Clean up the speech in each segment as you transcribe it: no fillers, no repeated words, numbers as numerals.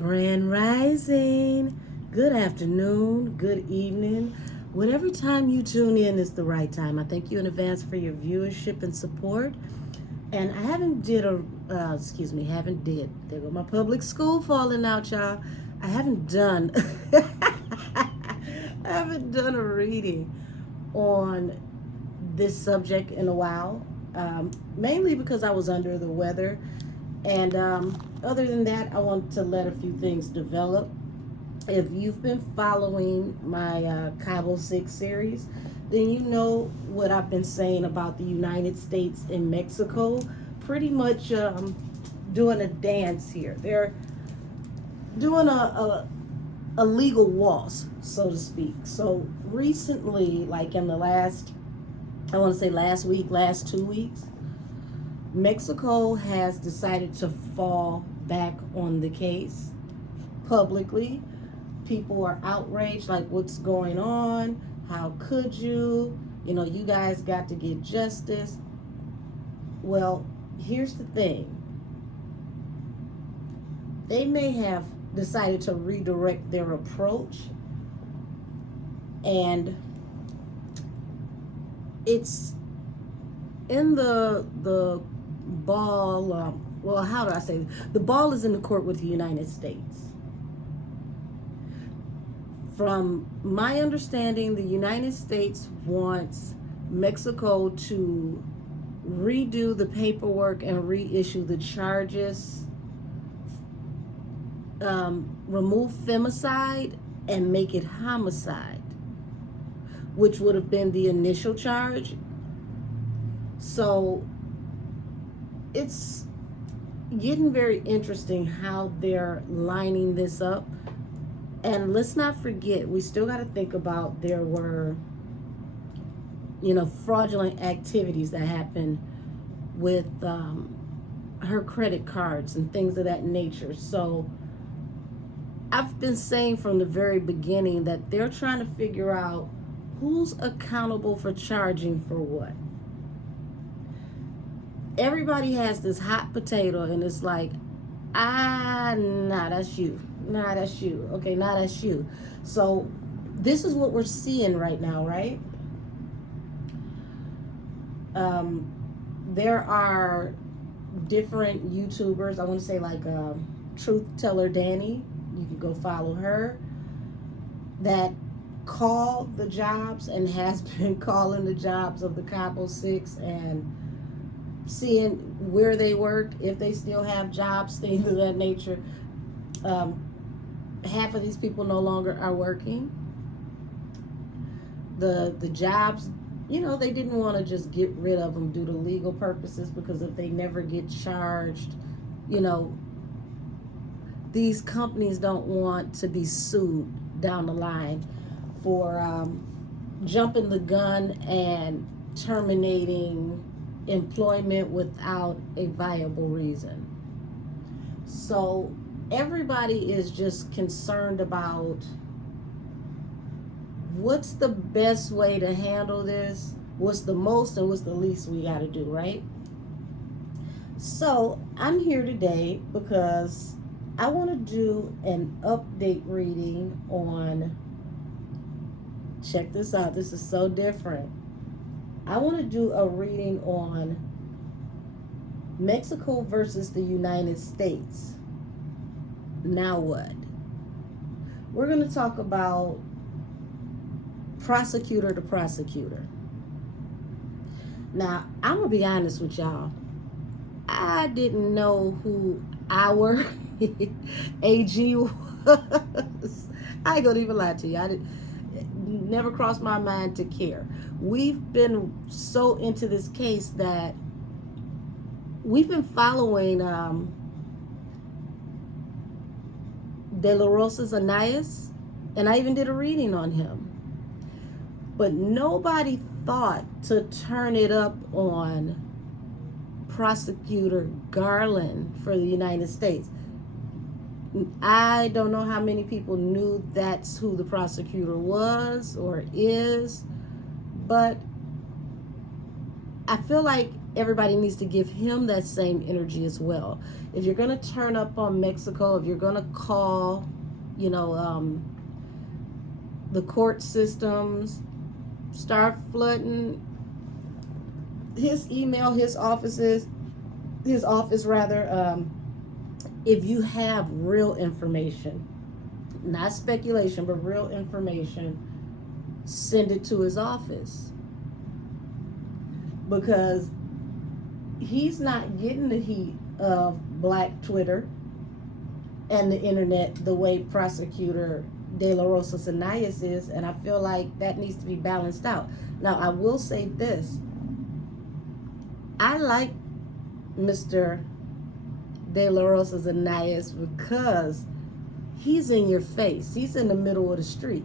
Grand Rising. Good afternoon, good evening. Whatever time you tune in is the right time. I thank you in advance for your viewership and support. And I there go my public school falling out, y'all. I haven't done, I haven't done a reading on this subject in a while, mainly because I was under the weather. And other than that, I want to let a few things develop. If you've been following my Cabo 6 series, then you know what I've been saying about the United States and Mexico. Pretty much doing a dance here. They're doing a legal waltz, so to speak. So recently, like in the last, I want to say last 2 weeks, Mexico has decided to fall back on the case publicly. People are outraged, like, what's going on? How could you? You know, you guys got to get justice. Well, here's the thing. They may have decided to redirect their approach, and it's in the ball, well, how do I say? The ball is in the court with the United States. From my understanding, the United States wants Mexico to redo the paperwork and reissue the charges, remove femicide and make it homicide, which would have been the initial charge. So it's getting very interesting how they're lining this up. And let's not forget, we still got to think about there were, fraudulent activities that happened with her credit cards and things of that nature. So I've been saying from the very beginning that they're trying to figure out who's accountable for charging for what. Everybody has this hot potato, and it's like, that's you. Nah, that's you. Okay, nah, that's you. So this is what we're seeing right now, right? There are different YouTubers. I want to say like Truth Teller Danny. You can go follow her. That call the jobs and has been calling the jobs of the Cabo 6 and seeing where they work, if they still have jobs, things of that nature. Half of these people no longer are working. The jobs, they didn't want to just get rid of them due to legal purposes, because if they never get charged, these companies don't want to be sued down the line for jumping the gun and terminating employment without a viable reason. So everybody is just concerned about what's the best way to handle this, what's the most and what's the least we got to do, right? So I'm here today because I want to do an update reading on, check this out, this is so different. I want to do a reading on Mexico versus the United States. Now what? We're going to talk about prosecutor to prosecutor. Now, I'm going to be honest with y'all. I didn't know who our AG was. I ain't going to even lie to you. Never crossed my mind to care. We've been so into this case that we've been following De La Rosa's Aniya, and I even did a reading on him. But nobody thought to turn it up on Prosecutor Garland for the United States. I don't know how many people knew that's who the prosecutor was or is, but I feel like everybody needs to give him that same energy as well. If you're going to turn up on Mexico, if you're going to call, you know, the court systems, start flooding his email, his office rather, if you have real information, not speculation, but real information, send it to his office. Because he's not getting the heat of Black Twitter and the internet the way Prosecutor De La Rosa Anayas is, and I feel like that needs to be balanced out. Now, I will say this. I like Mr. De La Rosa Anayas because he's in your face. He's in the middle of the street.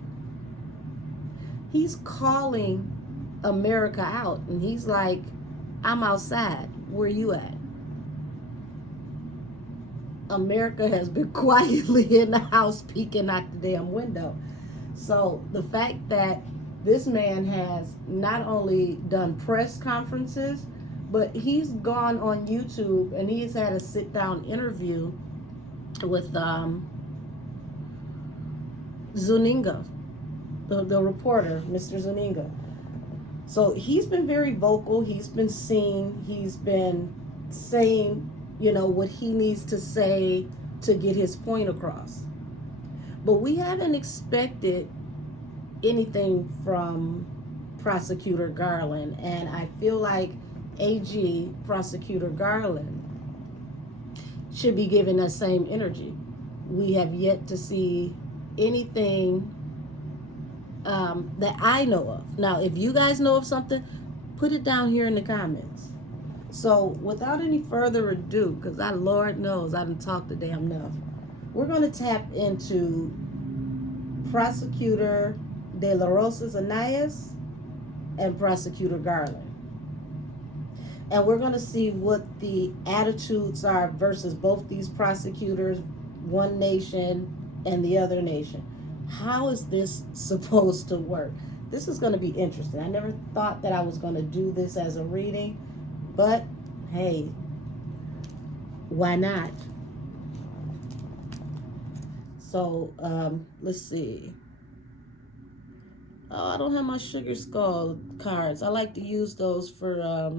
He's calling America out, and he's like, I'm outside. Where you at? America has been quietly in the house peeking out the damn window. So the fact that this man has not only done press conferences, but he's gone on YouTube and he's had a sit-down interview with Zuniga, the reporter, Mr. Zuniga. So he's been very vocal. He's been seen. He's been saying, you know, what he needs to say to get his point across. But we haven't expected anything from Prosecutor Garland. And I feel like AG, Prosecutor Garland, should be given that same energy. We have yet to see anything that I know of. Now, if you guys know of something, put it down here in the comments. So, without any further ado, because Lord knows I done talked the damn enough, we're going to tap into Prosecutor De La Rosa Anayas and Prosecutor Garland. And we're going to see what the attitudes are versus both these prosecutors, one nation and the other nation. How is this supposed to work? This is going to be interesting. I never thought that I was going to do this as a reading, but hey, why not? So, let's see. Oh, I don't have my Sugar Skull cards. I like to use those for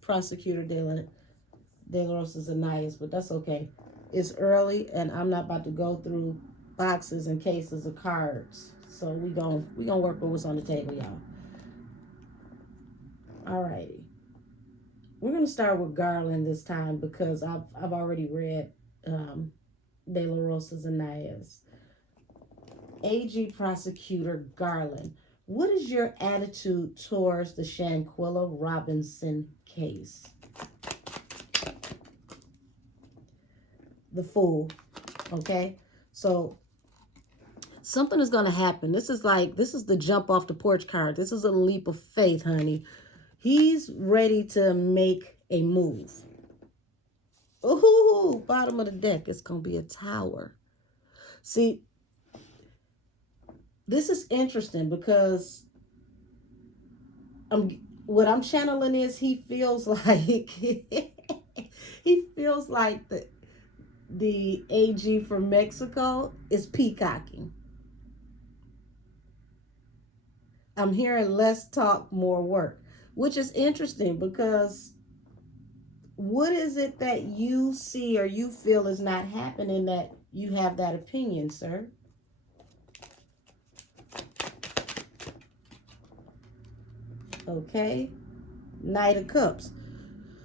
Prosecutor De La Rosa Anayas, but that's okay. It's early, and I'm not about to go through boxes and cases of cards. So we gonna work with what's on the table, y'all. Alrighty. We're gonna start with Garland this time because I've already read De La Rosa Anayas. AG Prosecutor Garland, what is your attitude towards the Shanquella Robinson case? The Fool. Okay, so something is going to happen. This is the jump off the porch card. This is a leap of faith, honey. He's ready to make a move. Ooh, bottom of the deck. It's going to be a tower. See, this is interesting because what I'm channeling is he feels like the AG from Mexico is peacocking. I'm hearing less talk, more work, which is interesting because what is it that you see or you feel is not happening that you have that opinion, sir? Okay, Knight of Cups.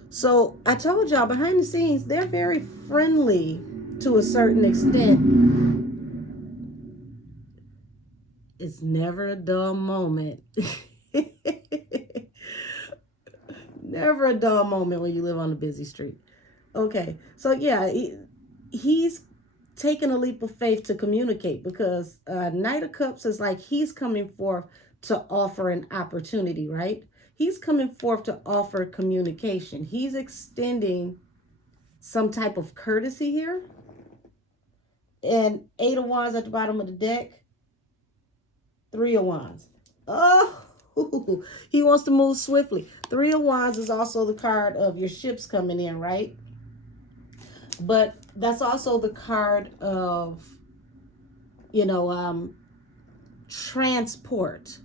So I told y'all behind the scenes, they're very friendly to a certain extent. It's never a dull moment. Never a dull moment when you live on a busy street. Okay, so yeah, he's taking a leap of faith to communicate because Knight of Cups is like he's coming forth to offer an opportunity, right? He's coming forth to offer communication. He's extending some type of courtesy here. And 8 of Wands at the bottom of the deck. 3 of Wands. Oh, He wants to move swiftly. Three of Wands is also the card of your ships coming in, right? But that's also the card of, transport.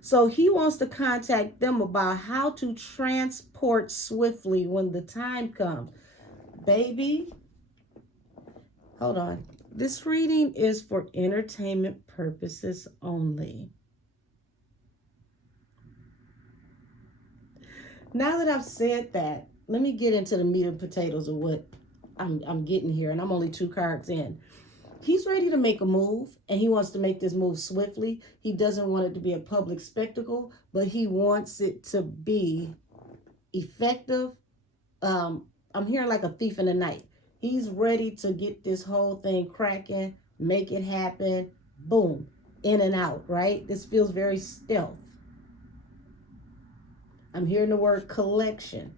So he wants to contact them about how to transport swiftly when the time comes. Baby, hold on. This reading is for entertainment purposes only. Now that I've said that, let me get into the meat and potatoes of what I'm getting here, and I'm only 2 cards in. He's ready to make a move, and he wants to make this move swiftly. He doesn't want it to be a public spectacle, but he wants it to be effective. I'm hearing like a thief in the night. He's ready to get this whole thing cracking, make it happen, boom, in and out, right? This feels very stealth. I'm hearing the word collection.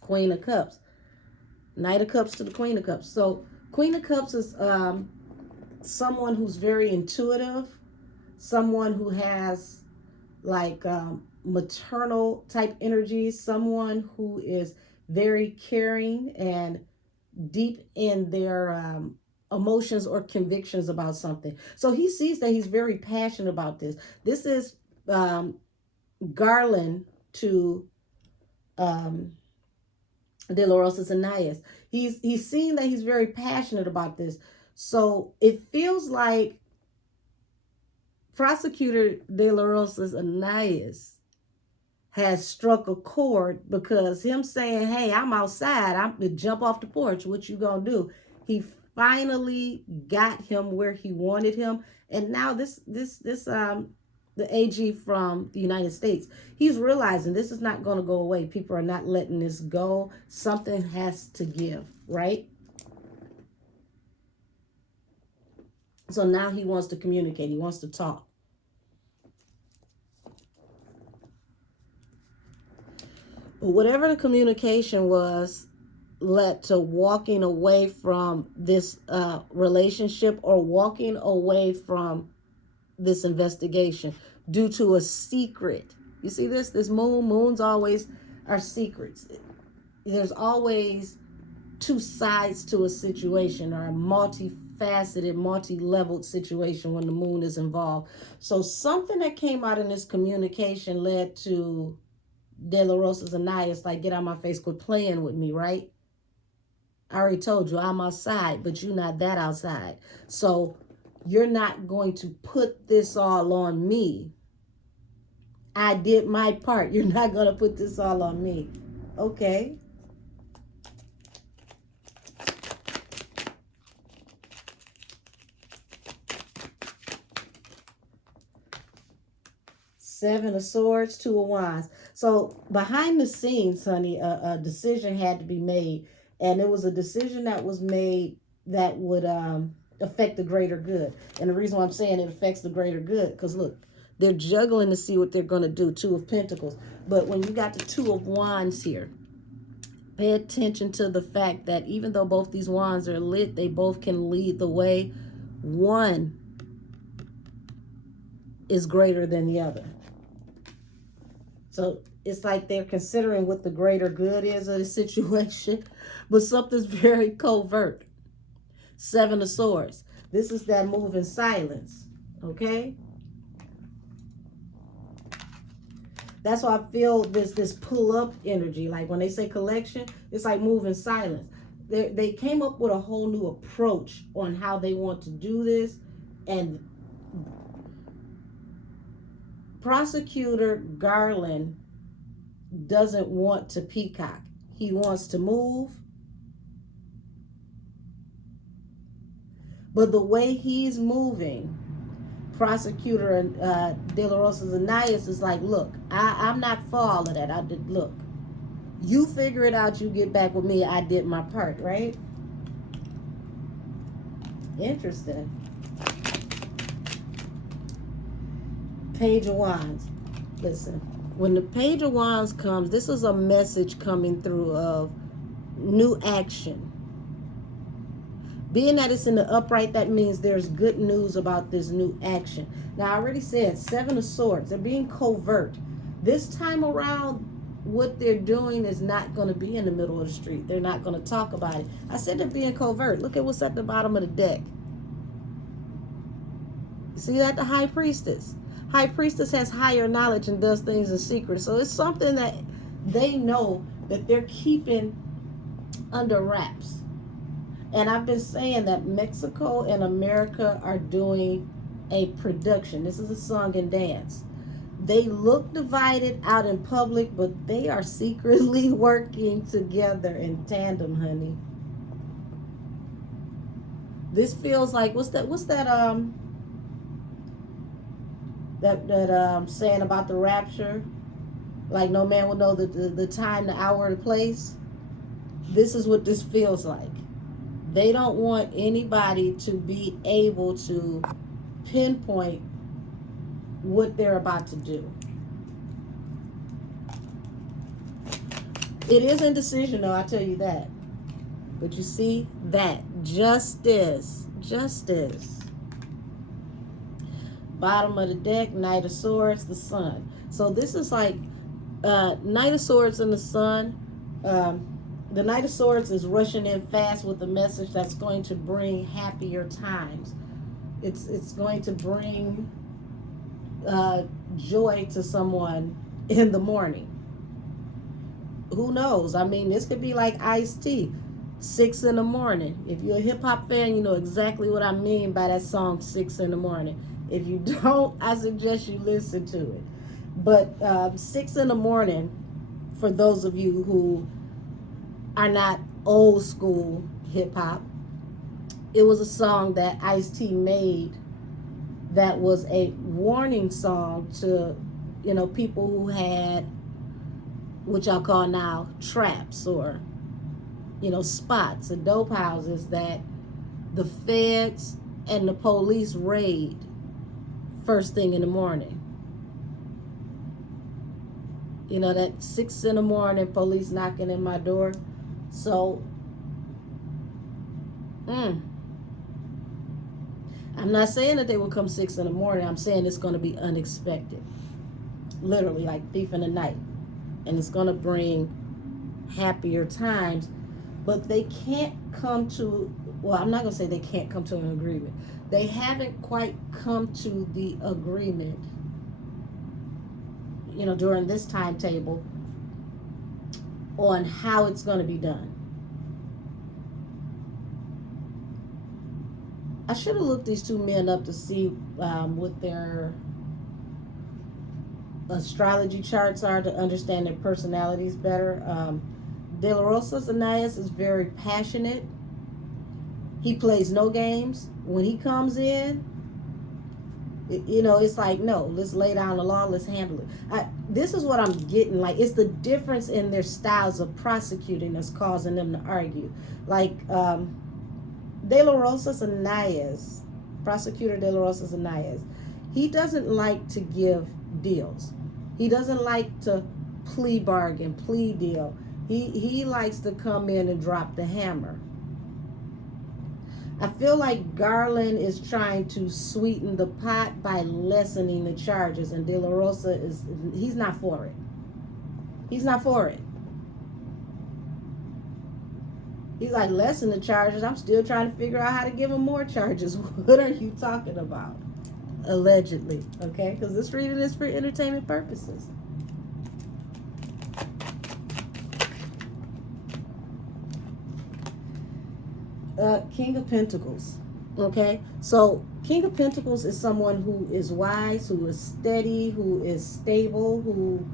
Queen of Cups. Knight of Cups to the Queen of Cups. So Queen of Cups is someone who's very intuitive, someone who has like maternal type energy, someone who is very caring and deep in their emotions or convictions about something. So he sees that he's very passionate about this. This is Garland to De La Rosa's Aniya. He's seeing that he's very passionate about this. So it feels like Prosecutor De La Rosa's Aniya has struck a chord, because him saying, hey, I'm outside, I'm gonna jump off the porch, what you gonna do? He finally got him where he wanted him. And now the AG from the United States, he's realizing this is not going to go away. People are not letting this go. Something has to give, right? So now he wants to communicate. He wants to talk. But whatever the communication was led to walking away from this relationship, or walking away from this investigation due to a secret. You see this moons always are secrets. There's always 2 sides to a situation, or a multifaceted, multi-leveled situation when the moon is involved. So something that came out in this communication led to De La Rosa's Aniya, like, get out my face, quit playing with me, right? I already told you I'm outside, but you're not that outside. So you're not going to put this all on me. I did my part. You're not going to put this all on me. Okay. Seven of Swords, 2 of Wands. So behind the scenes, honey, a decision had to be made. And it was a decision that was made that would affect the greater good. And the reason why I'm saying it affects the greater good, because look, they're juggling to see what they're going to do. 2 of Pentacles. But when you got the 2 of Wands here, pay attention to the fact that even though both these wands are lit, they both can lead the way. One is greater than the other. So it's like they're considering what the greater good is of the situation, but something's very covert. 7 of Swords. This is that move in silence, okay? That's why I feel this pull-up energy. Like when they say collection, it's like move in silence. They came up with a whole new approach on how they want to do this, and Prosecutor Garland doesn't want to peacock. He wants to move. But the way he's moving, Prosecutor De La Rosa's Aniya is like, look, I'm not for all of that. Look, you figure it out, you get back with me. I did my part, right? Interesting. Page of Wands. Listen, when the Page of Wands comes, this is a message coming through of new action. Being that it's in the upright, that means there's good news about this new action. Now, I already said 7 of Swords. They're being covert. This time around, what they're doing is not going to be in the middle of the street. They're not going to talk about it. I said they're being covert. Look at what's at the bottom of the deck. See that? The High Priestess. High Priestess has higher knowledge and does things in secret. So it's something that they know that they're keeping under wraps. And I've been saying that Mexico and America are doing a production. This is a song and dance. They look divided out in public, but they are secretly working together in tandem, honey. This feels like what's that saying about the rapture? Like no man will know the time, the hour, the place. This is what this feels like. They don't want anybody to be able to pinpoint what they're about to do. It is indecision, though, I tell you that. But you see that justice. Bottom of the deck, Knight of Swords, the Sun. So this is like Knight of Swords and the Sun. The Knight of Swords is rushing in fast with a message that's going to bring happier times. It's going to bring joy to someone in the morning. Who knows? I mean, this could be like Ice-T, 6 in the morning. If you're a hip-hop fan, you know exactly what I mean by that song, 6 in the morning. If you don't, I suggest you listen to it. But 6 in the morning, for those of you who are not old school hip-hop, it was a song that Ice-T made that was a warning song to, you know, people who had what y'all call now traps or, you know, spots or dope houses that the feds and the police raid first thing in the morning. You know, that 6 in the morning, police knocking in my door. So, I'm not saying that they will come 6 in the morning. I'm saying it's going to be unexpected. Literally, like thief in the night. And it's going to bring happier times. But they can't come to, well, I'm not going to say they can't come to an agreement. They haven't quite come to the agreement, you know, during this timetable on how it's going to be done. I should have looked these two men up to see what their astrology charts are to understand their personalities better. De La Rosa's Aniya is very passionate. He plays no games. When he comes in, you know, it's like, no, let's lay down the law, let's handle it. This is what I'm getting. Like, it's the difference in their styles of prosecuting that's causing them to argue. Like, De La Rosa's Aniya, prosecutor De La Rosa's Aniya, he doesn't like to give deals. He doesn't like to plea bargain, plea deal. He likes to come in and drop the hammer. I feel like Garland is trying to sweeten the pot by lessening the charges, and De La Rosa he's not for it. He's not for it. He's like, lessen the charges. I'm still trying to figure out how to give him more charges. What are you talking about? Allegedly, okay? Because this reading is for entertainment purposes. King of Pentacles, okay? So King of Pentacles is someone who is wise, who is steady, who is stable, who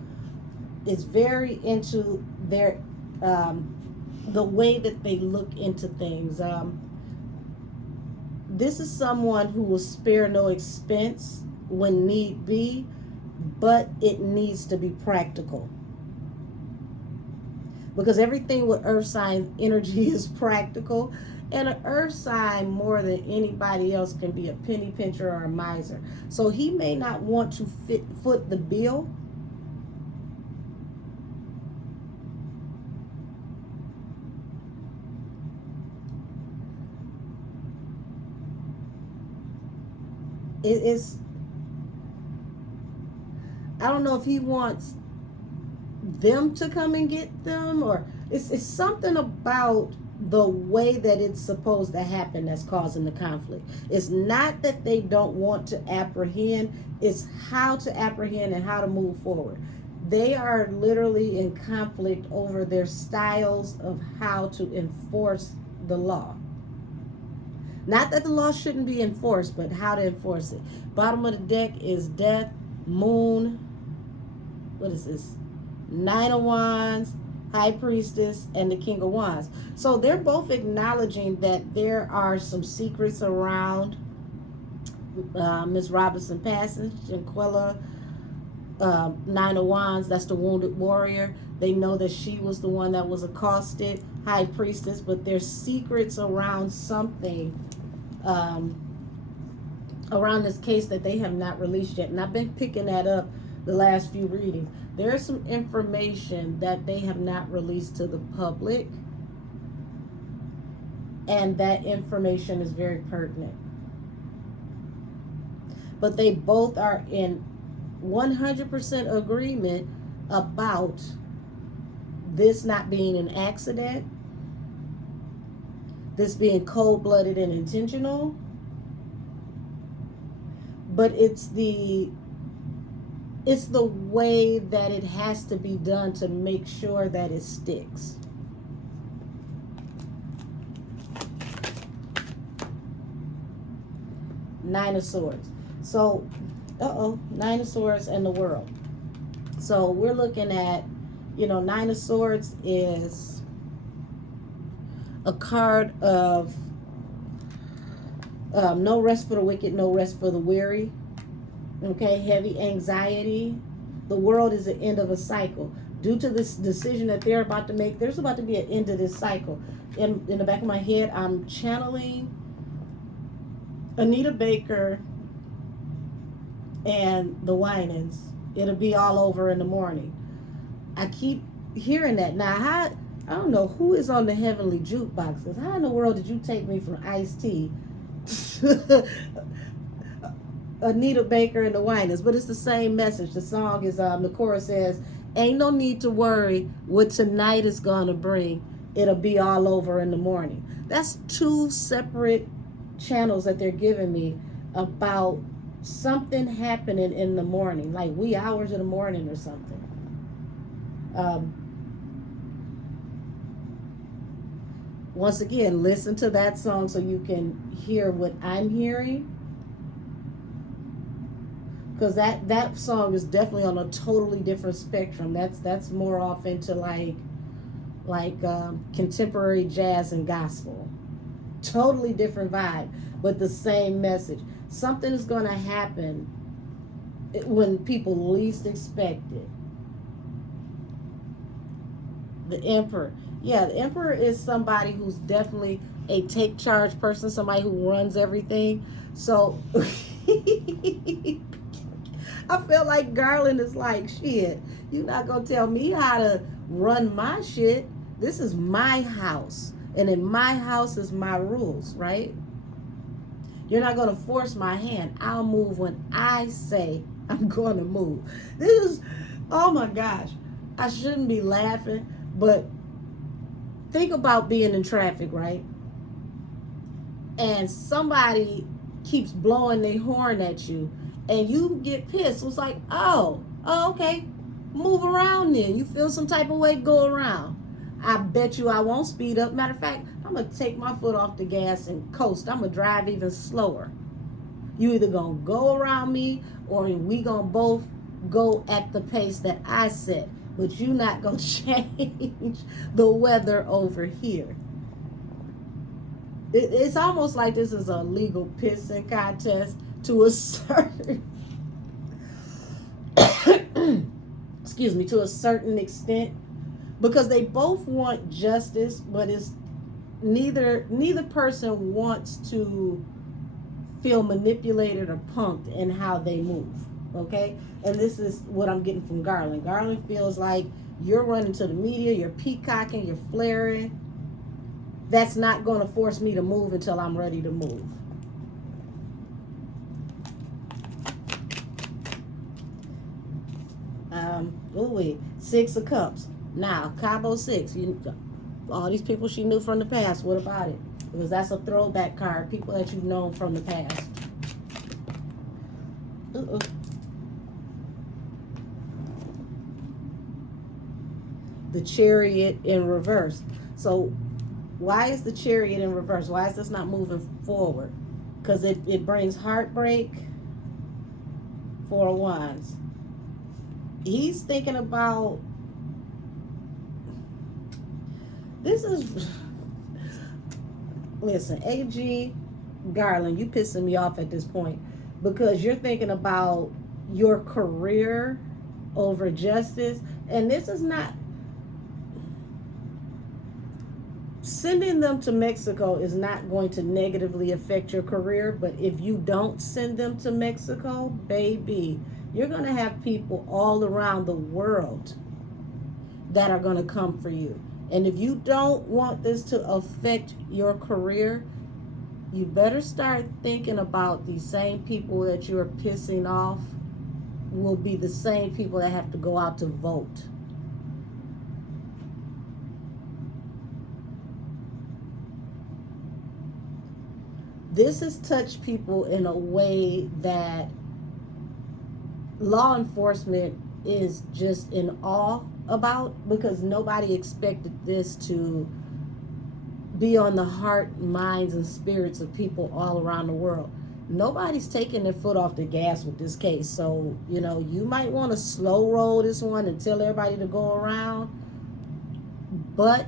is very into their the way that they look into things. This is someone who will spare no expense when need be, but it needs to be practical. Because everything with earth sign energy is practical. And an earth sign, more than anybody else, can be a penny pincher or a miser. So he may not want to foot the bill. it's, I don't know if he wants them to come and get them, or it's something about the way that it's supposed to happen that's causing the conflict. It's not that they don't want to apprehend, it's how to apprehend and how to move forward. They are literally in conflict over their styles of how to enforce the law. Not that the law shouldn't be enforced, but how to enforce it. Bottom of the deck is Death, Moon, what is this? Nine of Wands, High Priestess, and the King of Wands. So they're both acknowledging that there are some secrets around Miss Robinson Passage, Janquilla, Nine of Wands, that's the wounded warrior. They know that she was the one that was accosted, High Priestess, but there's secrets around something, around this case that they have not released yet. And I've been picking that up the last few readings. There's some information that they have not released to the public, and that information is very pertinent. But they both are in 100% agreement about this not being an accident, this being cold-blooded and intentional, but it's the way that it has to be done to make sure that it sticks. Nine of Swords. So, Nine of Swords and the World. So we're looking at, Nine of Swords is a card of no rest for the wicked, no rest for the weary. Okay, heavy anxiety. The World is the end of a cycle. Due to this decision that they're about to make, there's about to be an end to this cycle. In the back of my head, I'm channeling Anita Baker and the Winans. It'll be all over in the morning. I keep hearing that. Now, I don't know who is on the heavenly jukebox, because how in the world did you take me from Ice-T to Anita Baker and the Winans? But it's the same message. The song is, the chorus says, ain't no need to worry what tonight is gonna bring. It'll be all over in the morning. That's two separate channels that they're giving me about something happening in the morning, like wee hours of the morning or something. Once again, listen to that song so you can hear what I'm hearing, because that song is definitely on a totally different spectrum. That's more off into like contemporary jazz and gospel. Totally different vibe, but the same message. Something is going to happen when people least expect it. The Emperor. Yeah, the Emperor is somebody who's definitely a take charge person, somebody who runs everything. So I feel like Garland is like, shit, you're not going to tell me how to run my shit. This is my house. And in my house is my rules, right? You're not going to force my hand. I'll move when I say I'm going to move. This is, oh my gosh. I shouldn't be laughing, but think about being in traffic, right? And somebody keeps blowing their horn at you, and you get pissed. It's like, oh, okay. Move around then. You feel some type of way, go around. I bet you I won't speed up. Matter of fact, I'm going to take my foot off the gas and coast. I'm going to drive even slower. You either going to go around me, or we going to both go at the pace that I set. But you're not going to change the weather over here. It's almost like this is a legal pissing contest to a certain excuse me, to a certain extent, because they both want justice, but it's neither person wants to feel manipulated or punked in how they move. Okay? And this is what I'm getting from Garland. Garland feels like you're running to the media, you're peacocking, you're flaring. That's not going to force me to move until I'm ready to move. Ooh, 6 of Cups. Now, Cabo 6. All these people she knew from the past, what about it? Because that's a throwback card. People that you've known from the past. Uh-oh. The Chariot in reverse. So why is the Chariot in reverse? Why is this not moving forward? Because it brings heartbreak. 4 of Wands. He's thinking about, this is, listen, AG Garland, you pissing me off at this point, because you're thinking about your career over justice. And this is not, sending them to Mexico is not going to negatively affect your career. But if you don't send them to Mexico, baby, you're going to have people all around the world that are going to come for you. And if you don't want this to affect your career, you better start thinking about these same people that you're pissing off will be the same people that have to go out to vote. This has touched people in a way that law enforcement is just in awe about, because nobody expected this to be on the heart, minds, and spirits of people all around the world. Nobody's taking their foot off the gas with this case. So, you might want to slow roll this one and tell everybody to go around. But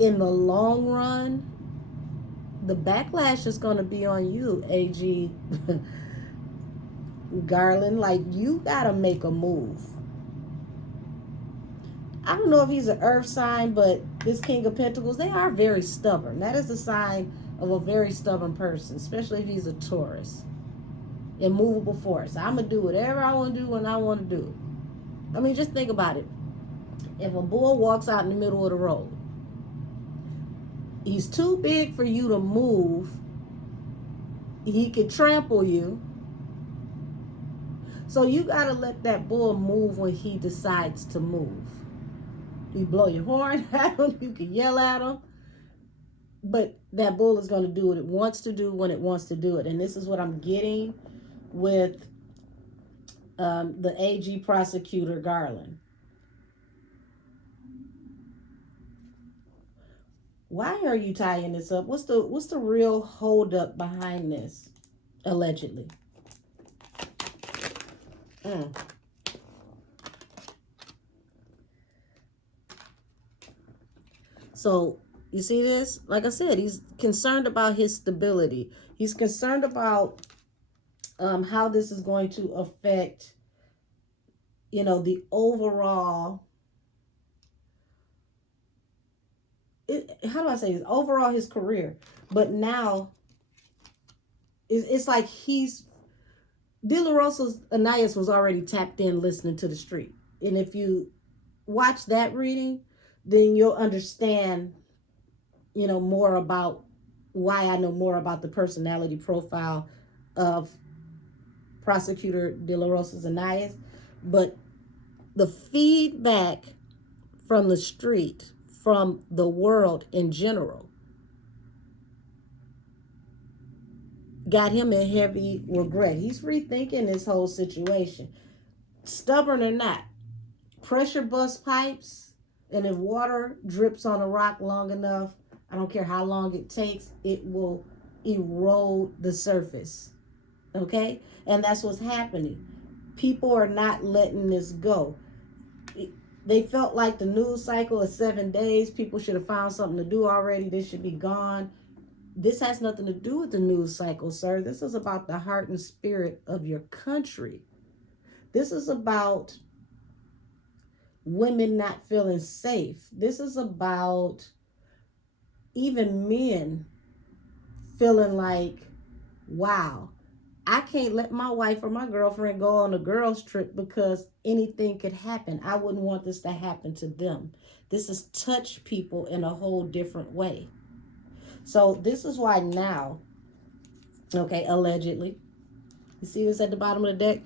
in the long run, the backlash is going to be on you, AG Garland. Like, you got to make a move. I don't know if he's an earth sign, but this King of Pentacles, they are very stubborn. That is a sign of a very stubborn person, especially if he's a Taurus. Immovable force. I'm going to do whatever I want to do when I want to do it. I mean, just think about it. If a bull walks out in the middle of the road, he's too big for you to move. He could trample you. So you got to let that bull move when he decides to move. You blow your horn at him, you can yell at him, but that bull is going to do what it wants to do when it wants to do it. And this is what I'm getting with the AG prosecutor Garland. Why are you tying this up? What's the real holdup behind this? Allegedly. So, you see this? Like I said, he's concerned about his stability. He's concerned about how this is going to affect, the overall, how do I say this? Overall, his career. But now, it's like De La Rosa's Aniya was already tapped in listening to the street. And if you watch that reading, then you'll understand, more about why I know more about the personality profile of Prosecutor De La Rosa's Aniya. But the feedback from the street, from the world in general, got him in heavy regret. He's rethinking this whole situation. Stubborn or not, pressure bust pipes, and if water drips on a rock long enough, I don't care how long it takes, it will erode the surface. Okay? And that's what's happening. People are not letting this go. They felt like the news cycle is 7 days. People should have found something to do already. This should be gone. This has nothing to do with the news cycle, sir. This is about the heart and spirit of your country. This is about women not feeling safe. This is about even men feeling like, wow, I can't let my wife or my girlfriend go on a girls trip because anything could happen. I wouldn't want this to happen to them. This has touched people in a whole different way. So this is why now, okay, allegedly, you see this at the bottom of the deck?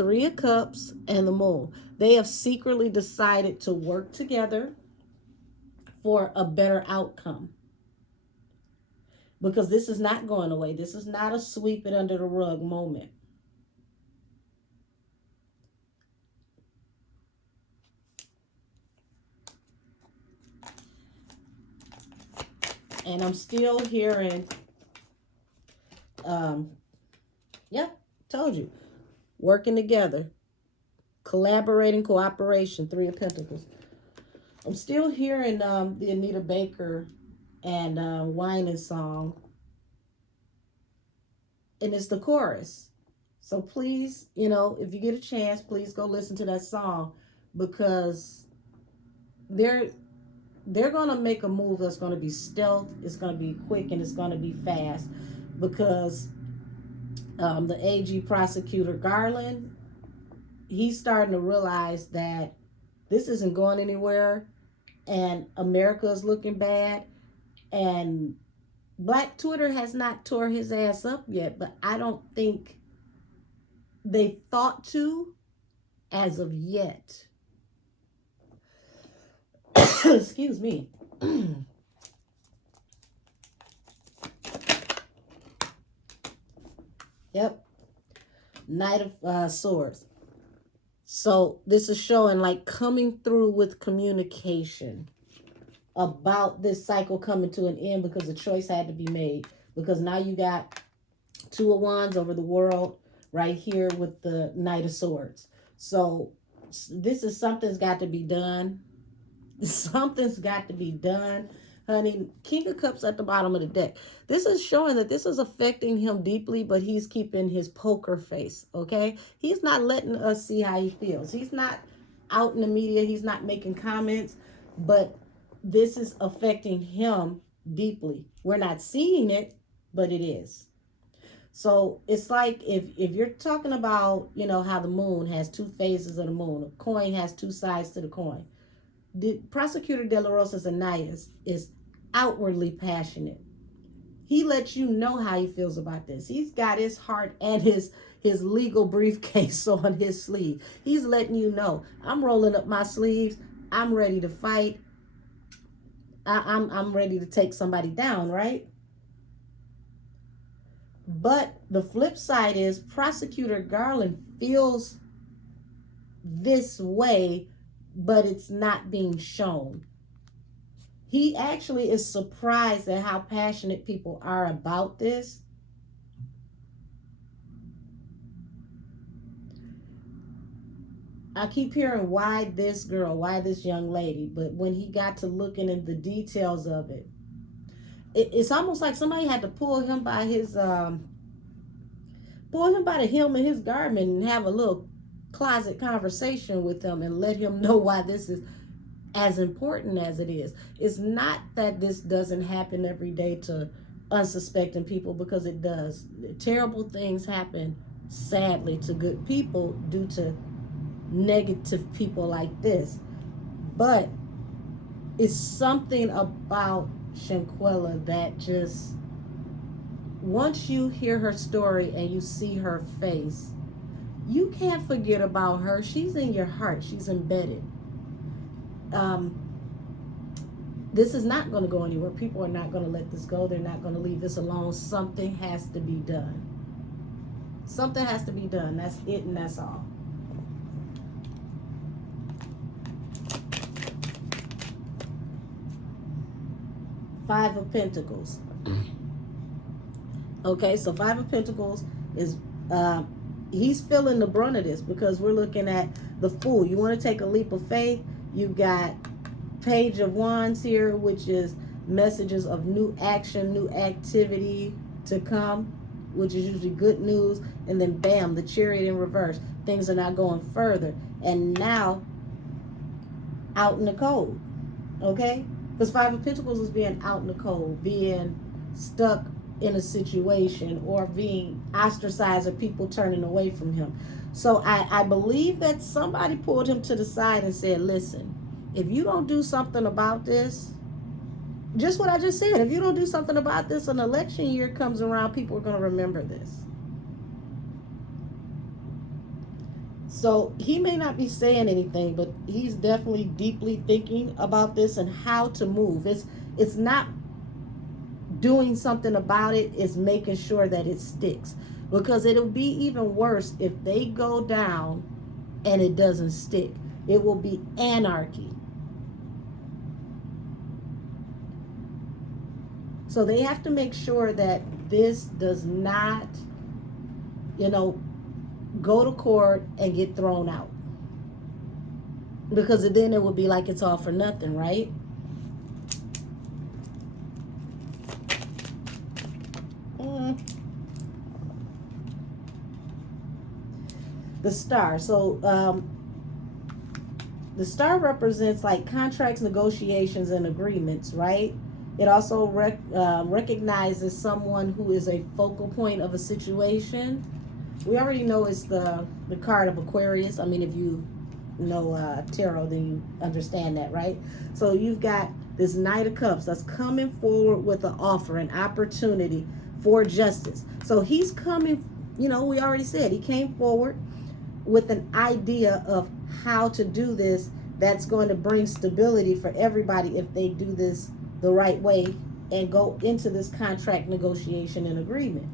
Three of Cups and the Moon. They have secretly decided to work together for a better outcome. Because this is not going away. This is not a sweep it under the rug moment. And I'm still hearing, yeah, told you, working together, collaborating, cooperation, Three of Pentacles. I'm still hearing the Anita Baker and Whining song, and it's the chorus. So please, if you get a chance, please go listen to that song, because they're going to make a move that's going to be stealth, it's going to be quick, and it's going to be fast, because the AG prosecutor Garland, he's starting to realize that this isn't going anywhere, and America is looking bad, and Black Twitter has not tore his ass up yet, but I don't think they thought to as of yet. Excuse me. Yep. Knight of Swords. So this is showing like coming through with communication about this cycle coming to an end, because a choice had to be made. Because now you got Two of Wands over the world right here with the Knight of Swords. So this is something's got to be done. Something's got to be done, honey. King of Cups at the bottom of the deck. This is showing that this is affecting him deeply, but he's keeping his poker face, okay? He's not letting us see how he feels. He's not out in the media. He's not making comments, but this is affecting him deeply. We're not seeing it, but it is. So it's like if you're talking about, how the moon has two phases of the moon. A coin has two sides to the coin. The Prosecutor De La Rosa's Aniya is outwardly passionate. He lets you know how he feels about this. He's got his heart and his legal briefcase on his sleeve. He's letting you know, I'm rolling up my sleeves. I'm ready to fight. I'm ready to take somebody down, right? But the flip side is Prosecutor Garland feels this way, but it's not being shown. He actually is surprised at how passionate people are about this. I keep hearing why this girl, why this young lady, but when he got to looking into the details of it, it's almost like somebody had to pull him by the hem of his garment and have a little closet conversation with him and let him know why this is as important as it is. It's not that this doesn't happen every day to unsuspecting people, because it does. Terrible things happen, sadly, to good people due to negative people like this. But it's something about Shanquella that just, once you hear her story and you see her face, you can't forget about her. She's in your heart. She's embedded. This is not going to go anywhere. People are not going to let this go. They're not going to leave this alone. Something has to be done. Something has to be done. That's it, and that's all. Five of Pentacles. Okay, so Five of Pentacles is, he's feeling the brunt of this, because we're looking at the Fool. You want to take a leap of faith. You've got Page of Wands here, which is messages of new action, new activity to come, which is usually good news. And then bam, the Chariot in reverse. Things are not going further. And now, out in the cold. Okay? Because Five of Pentacles is being out in the cold, being stuck in a situation, or being ostracized, or people turning away from him. So I believe that somebody pulled him to the side and said, listen, if you don't do something about this, just what I just said, if you don't do something about this, an election year comes around, people are going to remember this. So he may not be saying anything, but he's definitely deeply thinking about this and how to move. It's not doing something about it, it's making sure that it sticks. Because it'll be even worse if they go down and it doesn't stick. It will be anarchy. So they have to make sure that this does not, go to court and get thrown out. Because then it would be like it's all for nothing, right? The star. So the star represents like contracts, negotiations, and agreements, right? It also recognizes someone who is a focal point of a situation. We already know it's the card of Aquarius. I mean, if you know tarot, then you understand that, right? So you've got this Knight of Cups that's coming forward with an offer, an opportunity for justice. So he's coming, we already said he came forward with an idea of how to do this that's going to bring stability for everybody if they do this the right way and go into this contract negotiation and agreement.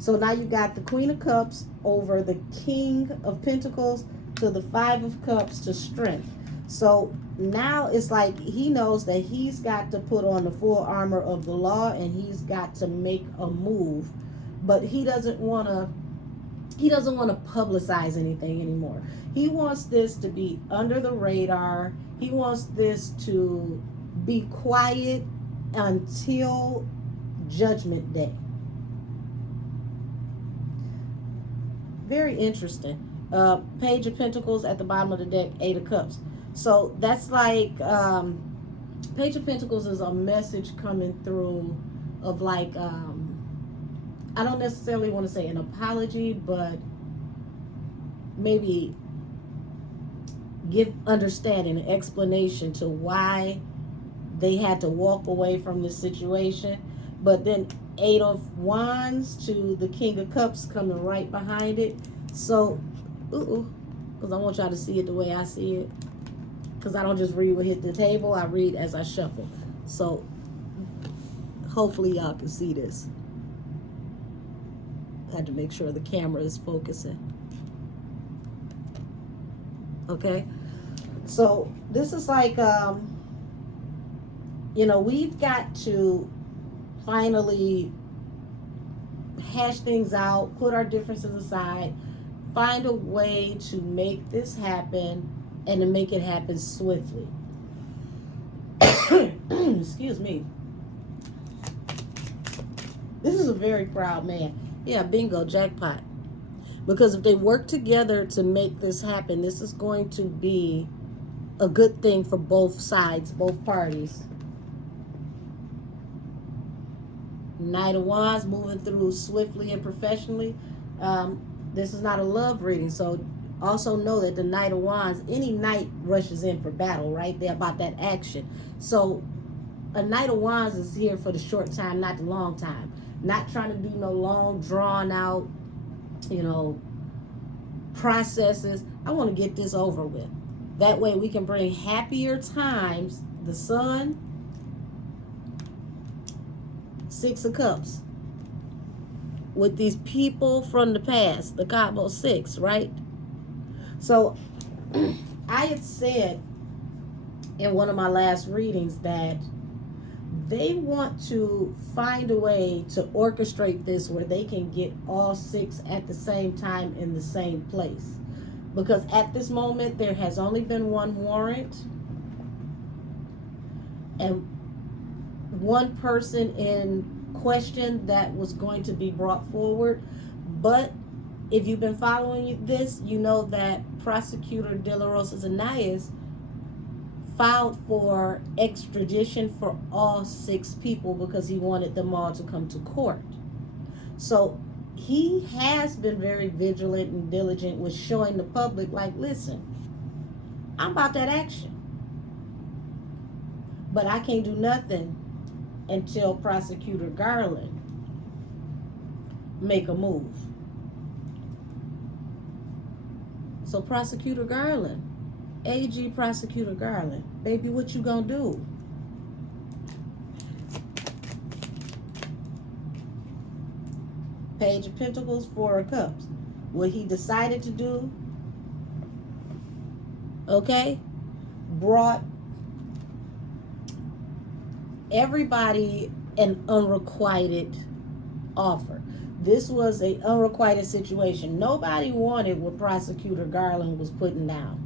So now you got the Queen of Cups over the King of Pentacles to the Five of Cups to strength. So now it's like he knows that he's got to put on the full armor of the law and he's got to make a move, but he doesn't want to publicize anything anymore. He wants this to be under the radar. He wants this to be quiet until Judgment Day. Very interesting. Page of Pentacles at the bottom of the deck, Eight of Cups. So that's like Page of Pentacles is a message coming through of like I don't necessarily want to say an apology, but maybe give understanding, an explanation to why they had to walk away from this situation. But then Eight of Wands to the King of Cups coming right behind it. So, because I want y'all to see it the way I see it. Because I don't just read what hit the table, I read as I shuffle. So, hopefully y'all can see this. I had to make sure the camera is focusing. Okay? So, this is like, we've got to finally hash things out, put our differences aside, find a way to make this happen and to make it happen swiftly. Excuse me. This is a very proud man. Yeah, bingo, jackpot. Because if they work together to make this happen, this is going to be a good thing for both sides, both parties. Knight of Wands moving through swiftly and professionally. This is not a love reading, so also know that the Knight of Wands, any knight rushes in for battle, right? They're about that action. So a Knight of Wands is here for the short time, not the long time. Not trying to do no long, drawn out, processes. I want to get this over with. That way we can bring happier times. The Sun, Six of Cups. With these people from the past, the Cabo Six, right? So I had said in one of my last readings that they want to find a way to orchestrate this where they can get all six at the same time in the same place. Because at this moment, there has only been one warrant and one person in question that was going to be brought forward. But if you've been following this, you know that Prosecutor De La Rosa's Aniya filed for extradition for all six people because he wanted them all to come to court. So he has been very vigilant and diligent with showing the public, like, listen, I'm about that action. But I can't do nothing until Prosecutor Garland make a move. So Prosecutor Garland, AG Prosecutor Garland, baby, what you gonna do? Page of Pentacles, Four of Cups. What he decided to do, okay, brought everybody an unrequited offer. This was an unrequited situation. Nobody wanted what Prosecutor Garland was putting down.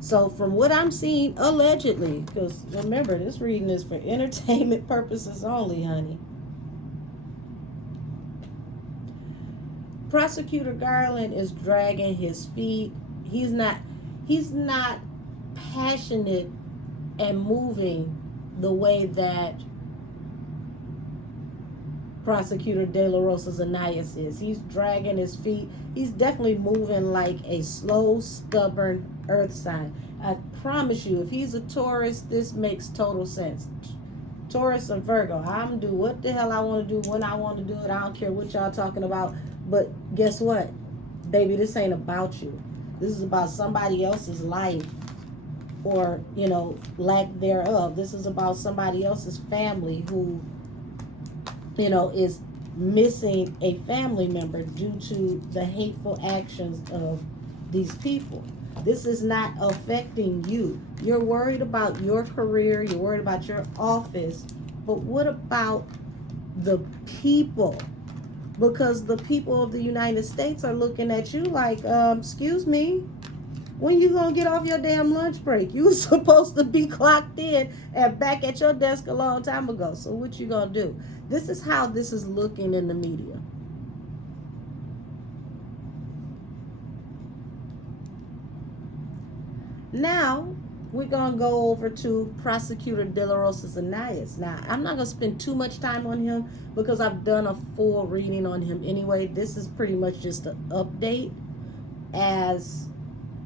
So from what I'm seeing, allegedly, because remember, this reading is for entertainment purposes only, honey. Prosecutor Garland is dragging his feet. He's not passionate and moving the way that Prosecutor De La Rosa's Aniya is. He's dragging his feet. He's definitely moving like a slow, stubborn earth sign. I promise you, if he's a Taurus, this makes total sense. Taurus and Virgo, I'm do what the hell I want to do when I want to do it. I don't care what y'all talking about. But guess what? Baby, this ain't about you. This is about somebody else's life, or, you know, lack thereof. This is about somebody else's family who, you know, is missing a family member due to the hateful actions of these people. This is not affecting you. You're worried about your career. You're worried about your office. But what about the people? Because the people of the United States are looking at you like, excuse me, when you gonna get off your damn lunch break? You were supposed to be clocked in and back at your desk a long time ago. So what you gonna do? This is how this is looking in the media. Now, we're going to go over to Prosecutor De La Rosa's Aniya. Now, I'm not going to spend too much time on him because I've done a full reading on him anyway. This is pretty much just an update as,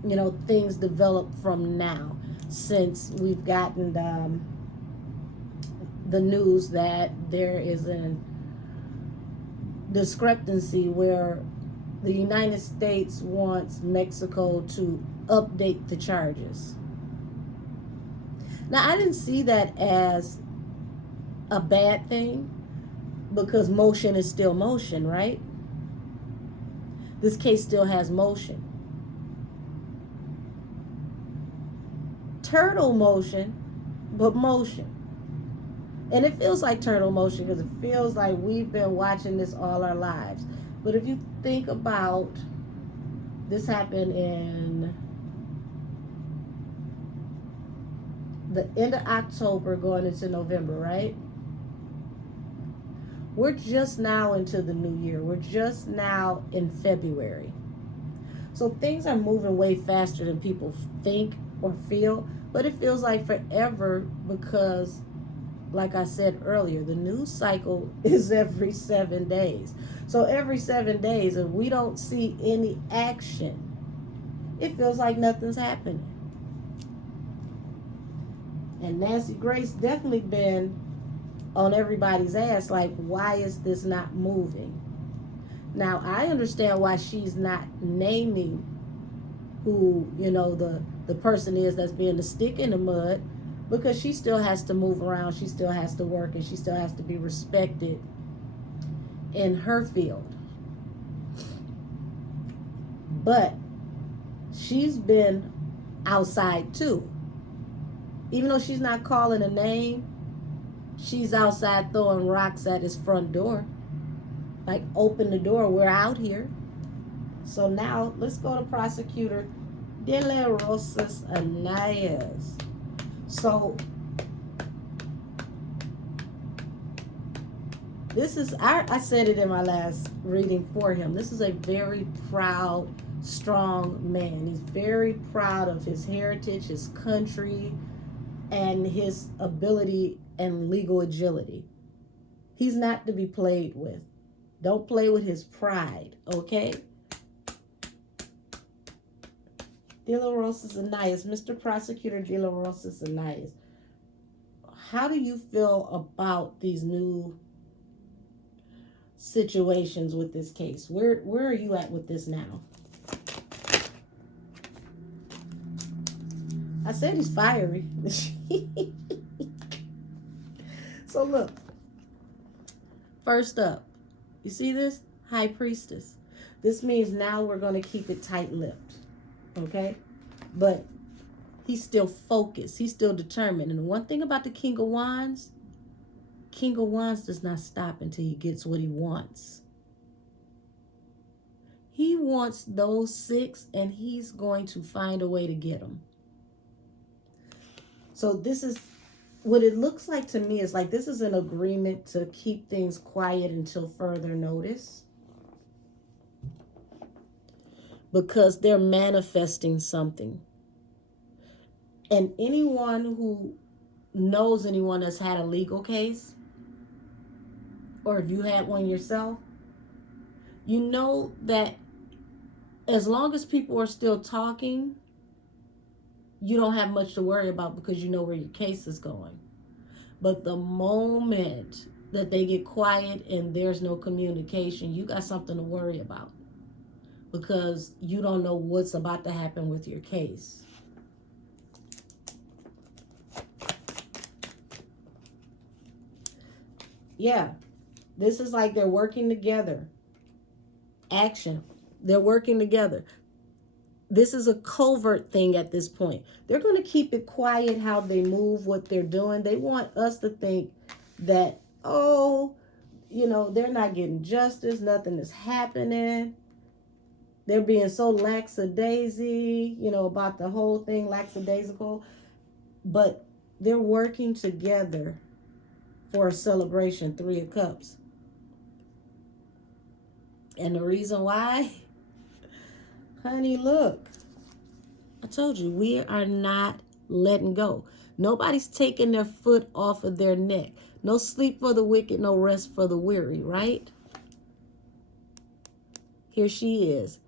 you know, things develop from now, since we've gotten the news that there is a discrepancy where the United States wants Mexico to update the charges. Now, I didn't see that as a bad thing because motion is still motion, right? This case still has motion. Turtle motion, but motion. And it feels like turtle motion because it feels like we've been watching this all our lives. But if you think about, this happened in the end of October going into November, right? We're just now into the new year. We're just now in February. So things are moving way faster than people think or feel, but it feels like forever because, like I said earlier, the news cycle is every 7 days. So every 7 days, if we don't see any action, it feels like nothing's happening. And Nancy Grace definitely been on everybody's ass like, why is this not moving? Now, I understand why she's not naming who, you know, the person is that's being the stick in the mud, because she still has to move around, she still has to work, and she still has to be respected in her field. But she's been outside too. Even though she's not calling a name, she's outside throwing rocks at his front door. Like, open the door, we're out here. So now, let's go to Prosecutor De La Rosa's Aniya. So, this is, I said it in my last reading for him. This is a very proud, strong man. He's very proud of his heritage, his country, and his ability and legal agility. He's not to be played with. Don't play with his pride, okay? De La Rosa's Aniya, Mr. Prosecutor De La Rosa's Aniya. How do you feel about these new situations with this case? Where are you at with this now? I said he's fiery. So look, first up, you see this? High Priestess. This means now we're going to keep it tight-lipped, okay? But he's still focused. He's still determined. And the one thing about the King of Wands does not stop until he gets what he wants. He wants those 6, and he's going to find a way to get them. So this is what it looks like to me, is like this is an agreement to keep things quiet until further notice. Because they're manifesting something. And anyone who knows anyone that's had a legal case, or if you had one yourself, you know that as long as people are still talking, you don't have much to worry about because you know where your case is going. But the moment that they get quiet and there's no communication, you got something to worry about because you don't know what's about to happen with your case. Yeah, this is like they're working together. Action. They're working together. This is a covert thing at this point. They're going to keep it quiet how they move, what they're doing. They want us to think that, oh, you know, they're not getting justice. Nothing is happening. They're being so lackadaisy, you know, about the whole thing, lackadaisical. But they're working together for a celebration, 3 of Cups. And the reason why? Honey, look. I told you, we are not letting go. Nobody's taking their foot off of their neck. No sleep for the wicked, no rest for the weary, right? Here she is.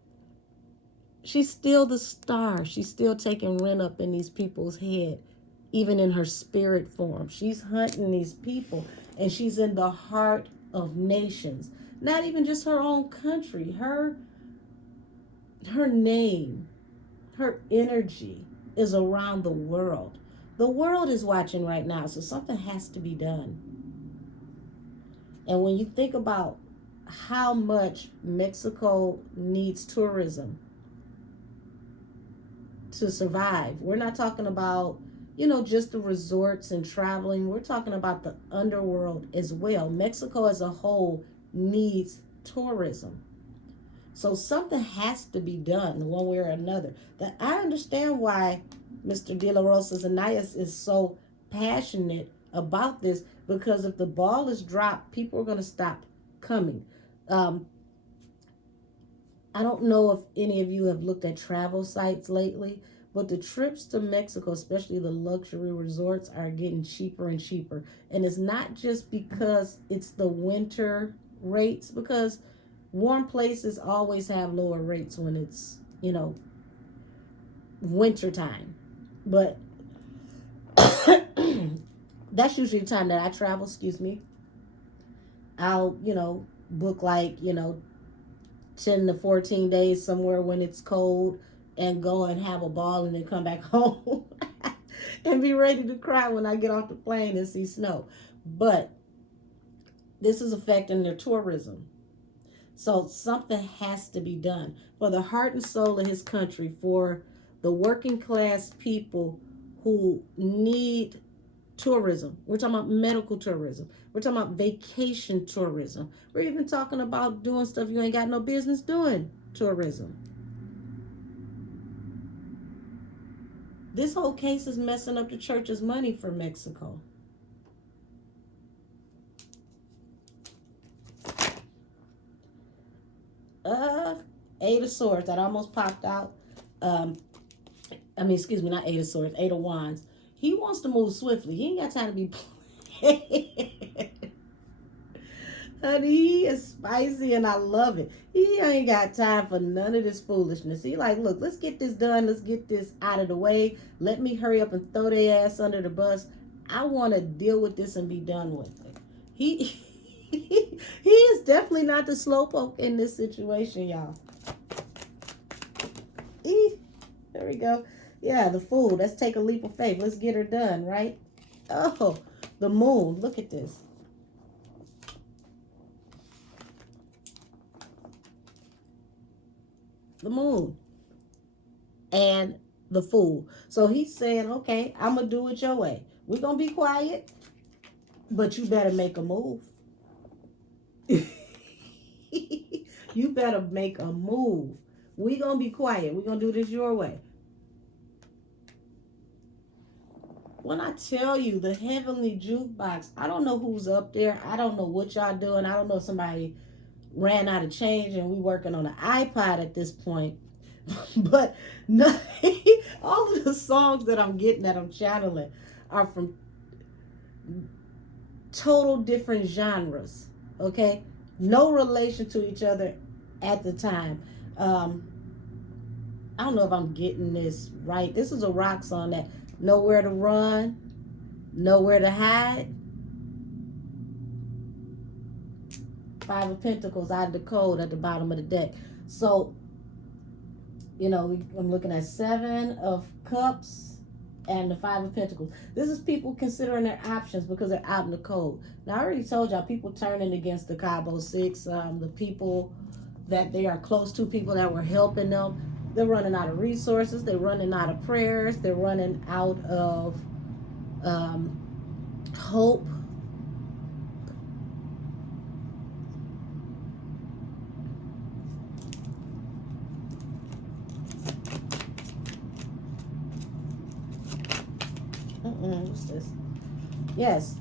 She's still the star. She's still taking rent up in these people's head, even in her spirit form. She's hunting these people, and she's in the heart of nations. Not even just her own country. Her name, her energy is around the world. The world is watching right now, so something has to be done. And when you think about how much Mexico needs tourism to survive, we're not talking about, you know, just the resorts and traveling. We're talking about the underworld as well. Mexico as a whole needs tourism. So something has to be done one way or another. That I understand why Mr. De La Rosa's Aniya is so passionate about this, because if the ball is dropped, people are going to stop coming. I don't know if any of you have looked at travel sites lately, but the trips to Mexico, especially the luxury resorts, are getting cheaper and cheaper. And it's not just because it's the winter rates, because warm places always have lower rates when it's, you know, winter time. But that's usually the time that I travel, excuse me. I'll, you know, book like, you know, 10 to 14 days somewhere when it's cold and go and have a ball and then come back home and be ready to cry when I get off the plane and see snow. But this is affecting their tourism. So something has to be done for the heart and soul of his country, for the working class people who need tourism. We're talking about medical tourism. We're talking about vacation tourism. We're even talking about doing stuff you ain't got no business doing, tourism. This whole case is messing up the church's money for Mexico. Eight of Swords. That almost popped out. Excuse me, not Eight of Swords, Eight of Wands. He wants to move swiftly. He ain't got time to be playing. Honey, he is spicy and I love it. He ain't got time for none of this foolishness. He like, look, let's get this done. Let's get this out of the way. Let me hurry up and throw their ass under the bus. I want to deal with this and be done with it. He is definitely not the slowpoke in this situation, y'all. There we go. Yeah, the Fool. Let's take a leap of faith. Let's get her done, right? Oh, the Moon. Look at this. The Moon. And the Fool. So he's saying, okay, I'm going to do it your way. We're going to be quiet, but you better make a move. You better make a move. We're going to be quiet. We're going to do this your way. When I tell you the heavenly jukebox, I don't know who's up there. I don't know what y'all doing. I don't know if somebody ran out of change and we working on an iPod at this point. But no, all of the songs that I'm getting, that I'm channeling, are from total different genres. Okay? No relation to each other at the time. I don't know if I'm getting this right. This is a rock song that nowhere to run, nowhere to hide. Five of Pentacles out of the code at the bottom of the deck. So, you know, I'm looking at Seven of Cups and the Five of Pentacles. This is people considering their options because they're out in the cold. Now, I already told y'all, people turning against the Cabo Six, the people that they are close to, people that were helping them. They're running out of resources. They're running out of prayers. They're running out of hope. What's this? Yes.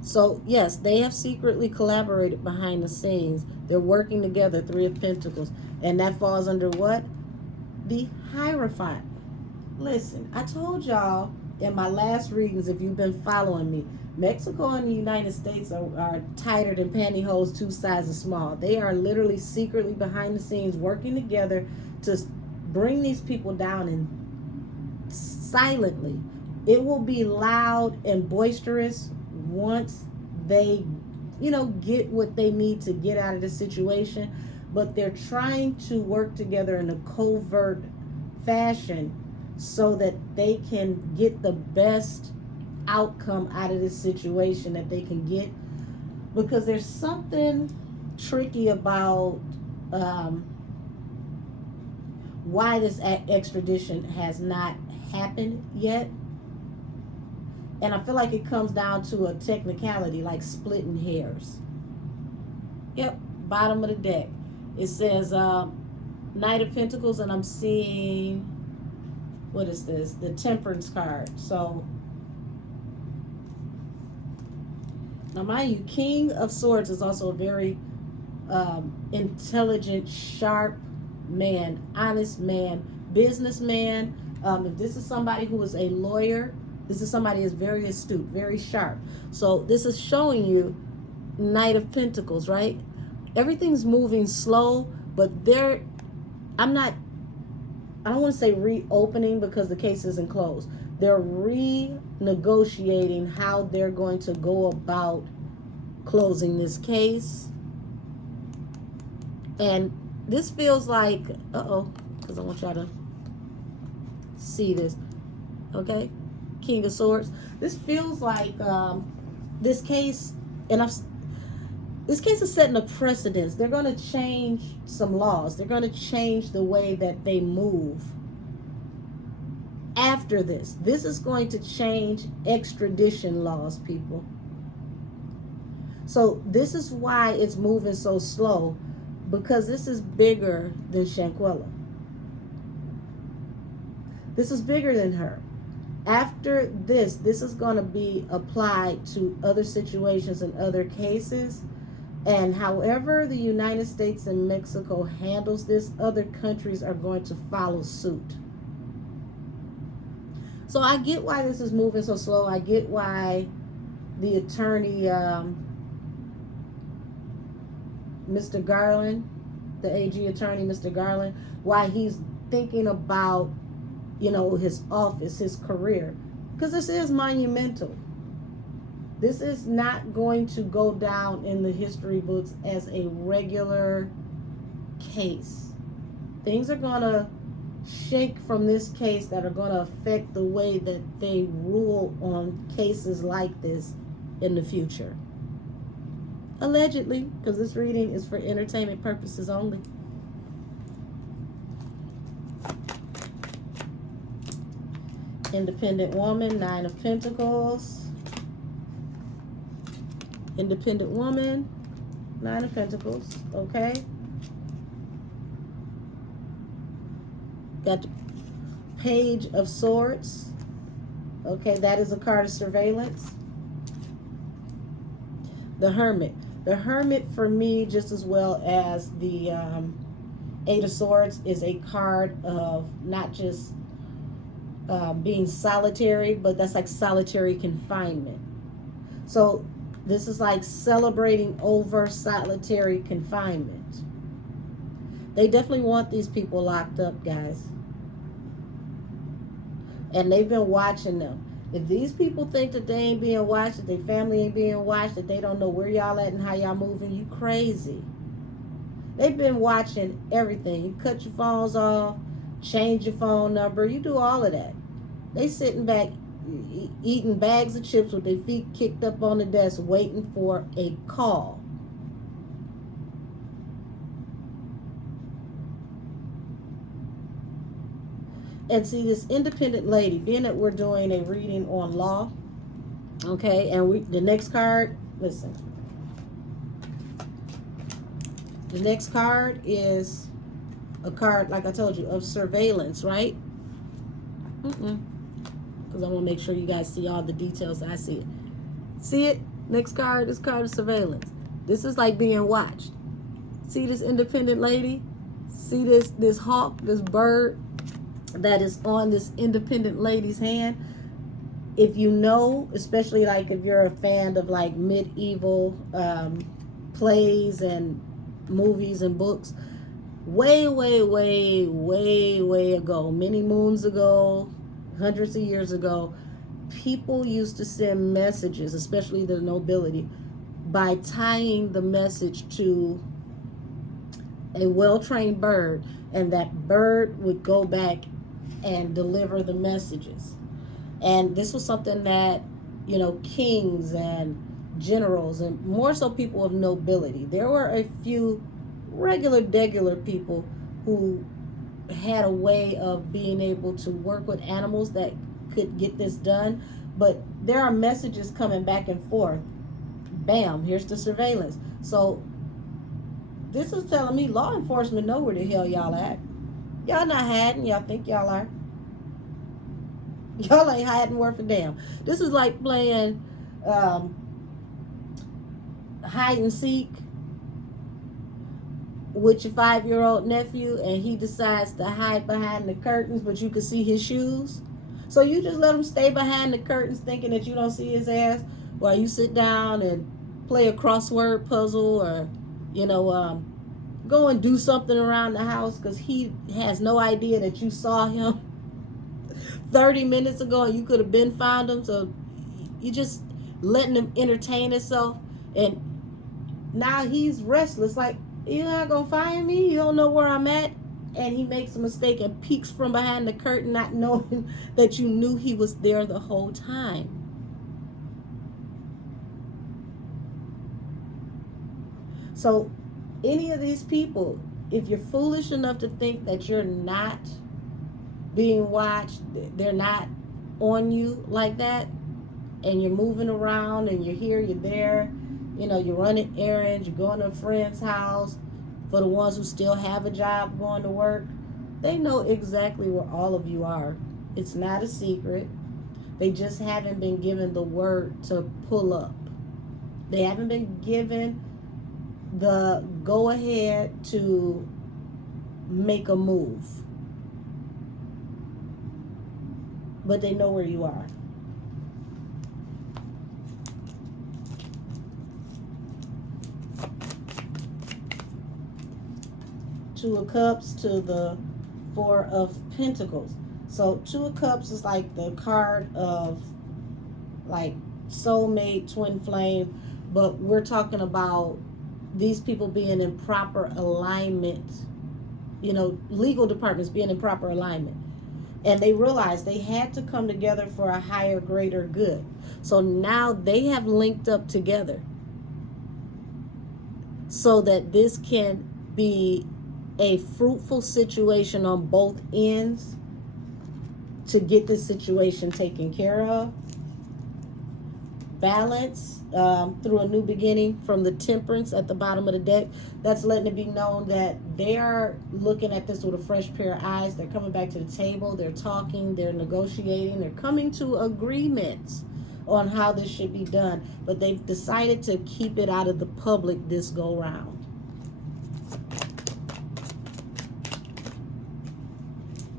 So, yes, they have secretly collaborated behind the scenes. They're working together, Three of Pentacles. And that falls under what? The Hierophant. Listen, I told y'all in my last readings, if you've been following me, Mexico and the United States are tighter than pantyhose 2 sizes small. They are literally secretly behind the scenes working together to bring these people down and silently. It will be loud and boisterous once they, you know, get what they need to get out of the situation. But they're trying to work together in a covert fashion so that they can get the best outcome out of this situation that they can get. Because there's something tricky about why this extradition has not happened yet. And I feel like it comes down to a technicality, like splitting hairs. Yep, bottom of the deck. It says Knight of Pentacles, and I'm seeing, what is this? The Temperance card. So, now mind you, King of Swords is also a very intelligent, sharp man, honest man, businessman. If this is somebody who is a lawyer, this is somebody who's very astute, very sharp. So this is showing you Knight of Pentacles, right? Everything's moving slow, but I don't want to say reopening because the case isn't closed. They're renegotiating how they're going to go about closing this case. And this feels like, because I want y'all to see this, okay? King of Swords. This feels like this case, this case is setting a precedence. They're going to change some laws. They're going to change the way that they move after this. This is going to change extradition laws, people. So this is why it's moving so slow, because this is bigger than Shanquella. This is bigger than her. After this is going to be applied to other situations and other cases. And however the United States and Mexico handles this, other countries are going to follow suit. So I get why this is moving so slow. I get why the attorney, Mr. Garland, the AG attorney, Mr. Garland, why he's thinking about, you know, his office, his career, because this is monumental. This is not going to go down in the history books as a regular case. Things are going to shake from this case that are going to affect the way that they rule on cases like this in the future. Allegedly, because this reading is for entertainment purposes only. Independent woman, 9 of Pentacles. Independent woman, 9 of Pentacles, okay? Got the Page of Swords. Okay, that is a card of surveillance. The Hermit. The Hermit for me, just as well as the 8 of Swords, is a card of not just being solitary, but that's like solitary confinement. So this is like celebrating over solitary confinement. They definitely want these people locked up, guys. And they've been watching them. If these people think that they ain't being watched, that their family ain't being watched, that they don't know where y'all at and how y'all moving, you crazy. They've been watching everything. You cut your phones off, change your phone number, you do all of that. They sitting back eating bags of chips with their feet kicked up on the desk waiting for a call. And see, this independent lady, being that we're doing a reading on law, okay, and the next card, listen. The next card is a card, like I told you, of surveillance, right? Because I want to make sure you guys see all the details. I see it. See it? Next card, this card of surveillance. This is like being watched. See this independent lady? See this hawk, this bird that is on this independent lady's hand? If you know, especially like if you're a fan of like medieval plays and movies and books, way ago, many moons ago, hundreds of years ago, people used to send messages, especially the nobility, by tying the message to a well-trained bird, and that bird would go back and deliver the messages. And this was something that, you know, kings and generals and more so people of nobility. There were a few regular people who had a way of being able to work with animals that could get this done. But there are messages coming back and forth. Bam, here's the surveillance. So this is telling me law enforcement know where the hell y'all at. Y'all not hiding. Y'all think y'all are. Y'all ain't hiding worth a damn. This is like playing hide and seek with your 5-year-old nephew, and he decides to hide behind the curtains, but you can see his shoes. So you just let him stay behind the curtains thinking that you don't see his ass while you sit down and play a crossword puzzle, or, you know, go and do something around the house, because he has no idea that you saw him 30 minutes ago and you could have been found him. So you just letting him entertain himself, and now he's restless, like, you're not gonna find me, you don't know where I'm at. And he makes a mistake and peeks from behind the curtain, not knowing that you knew he was there the whole time. So any of these people, if you're foolish enough to think that you're not being watched, they're not on you like that, and you're moving around and you're here, you're there, you know, you're running errands, you're going to a friend's house, for the ones who still have a job going to work, they know exactly where all of you are. It's not a secret. They just haven't been given the word to pull up. They haven't been given the go ahead to make a move. But they know where you are. Two of Cups to the Four of Pentacles. So Two of Cups is like the card of like soulmate, twin flame, but we're talking about these people being in proper alignment legal departments being in proper alignment. And they realized they had to come together for a higher, greater good. So now they have linked up together so that this can be a fruitful situation on both ends to get this situation taken care of. Balance through a new beginning from the temperance at the bottom of the deck. That's letting it be known that they are looking at this with a fresh pair of eyes. They're coming back to the table. They're talking. They're negotiating. They're coming to agreements on how this should be done. But they've decided to keep it out of the public this go round.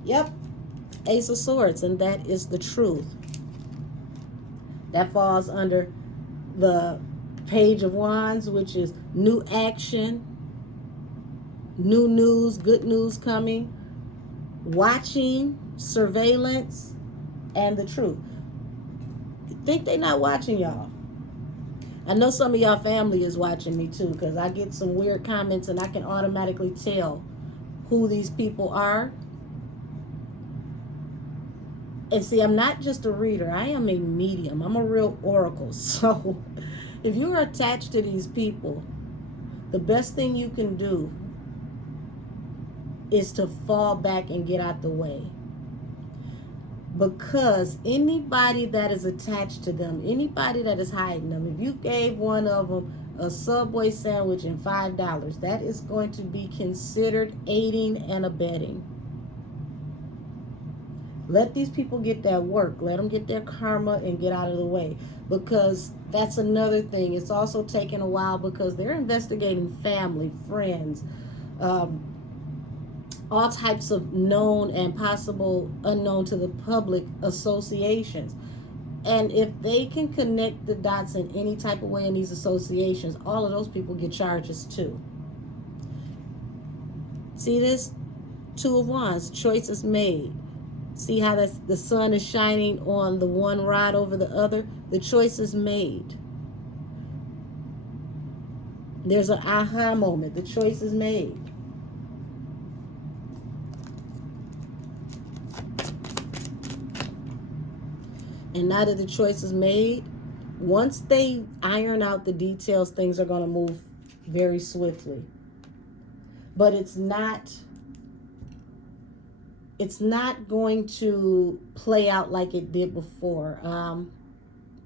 Yep. Ace of Swords, and that is the truth. That falls under the Page of Wands, which is new action, new news, good news coming, watching, surveillance, and the truth. Think they not watching y'all? I know some of y'all family is watching me too, because I get some weird comments and I can automatically tell who these people are. And see, I'm not just a reader. I am a medium. I'm a real oracle. So if you're attached to these people, the best thing you can do is to fall back and get out the way. Because anybody that is attached to them, anybody that is hiding them, if you gave one of them a Subway sandwich and $5, that is going to be considered aiding and abetting. Let these people get that work. Let them get their karma and get out of the way. Because that's another thing. It's also taking a while because they're investigating family, friends, all types of known and possible unknown to the public associations. And if they can connect the dots in any type of way in these associations, all of those people get charges too. See this? Two of Wands, choices made. See how the sun is shining on the one rod over the other? The choice is made. There's an aha moment. The choice is made. And now that the choice is made, once they iron out the details, things are going to move very swiftly. But it's not going to play out like it did before.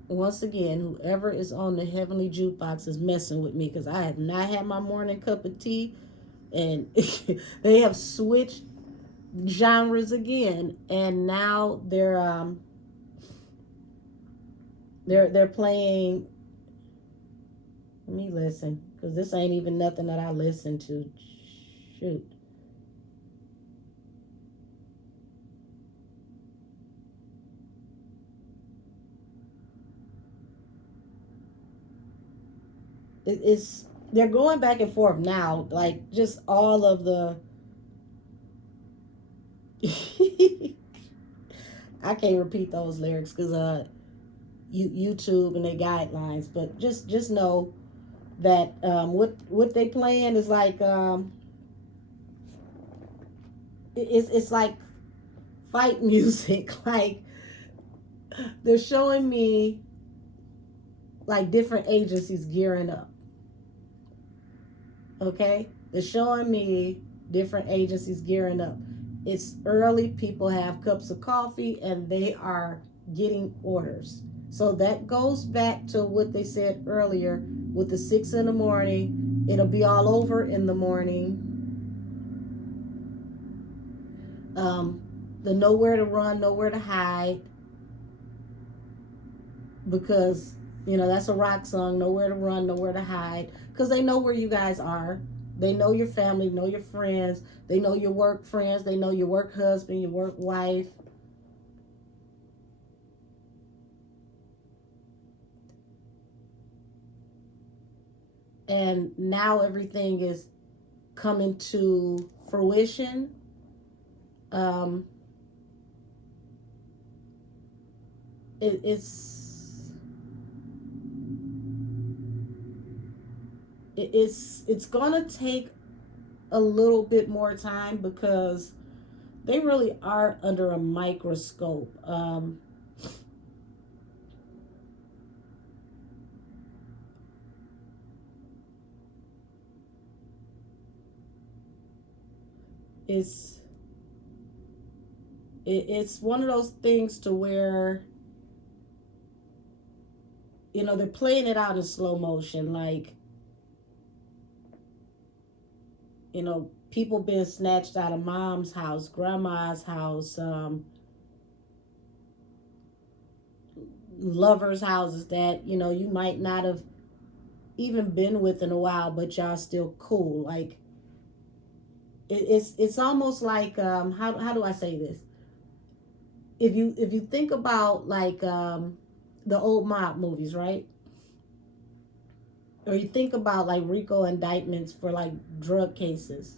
Once again, whoever is on the heavenly jukebox is messing with me because I have not had my morning cup of tea, and they have switched genres again, and now they're playing. Let me listen, because this ain't even nothing that I listen to. Shoot. They're going back and forth now, like just all of the I can't repeat those lyrics because YouTube and their guidelines, but just know that what they playing is like it's like fight music. Like they're showing me like different agencies gearing up. Okay, they're showing me different agencies gearing up. It's early, people have cups of coffee and they are getting orders. So that goes back to what they said earlier with the 6 in the morning. It'll be all over in the morning. The nowhere to run, nowhere to hide. Because, that's a rock song, nowhere to run, nowhere to hide. Because they know where you guys are. They know your family, know your friends. They know your work friends. They know your work husband, your work wife. And now everything is coming to fruition. It's gonna take a little bit more time because they really are under a microscope. It's it's one of those things to where, you know, they're playing it out in slow motion, like, you know, people being snatched out of mom's house, grandma's house, lovers' houses that, you know, you might not have even been with in a while, but y'all still cool. Like, it's almost like, how do I say this? If you think about like the old mob movies, right? Or you think about like RICO indictments for like drug cases.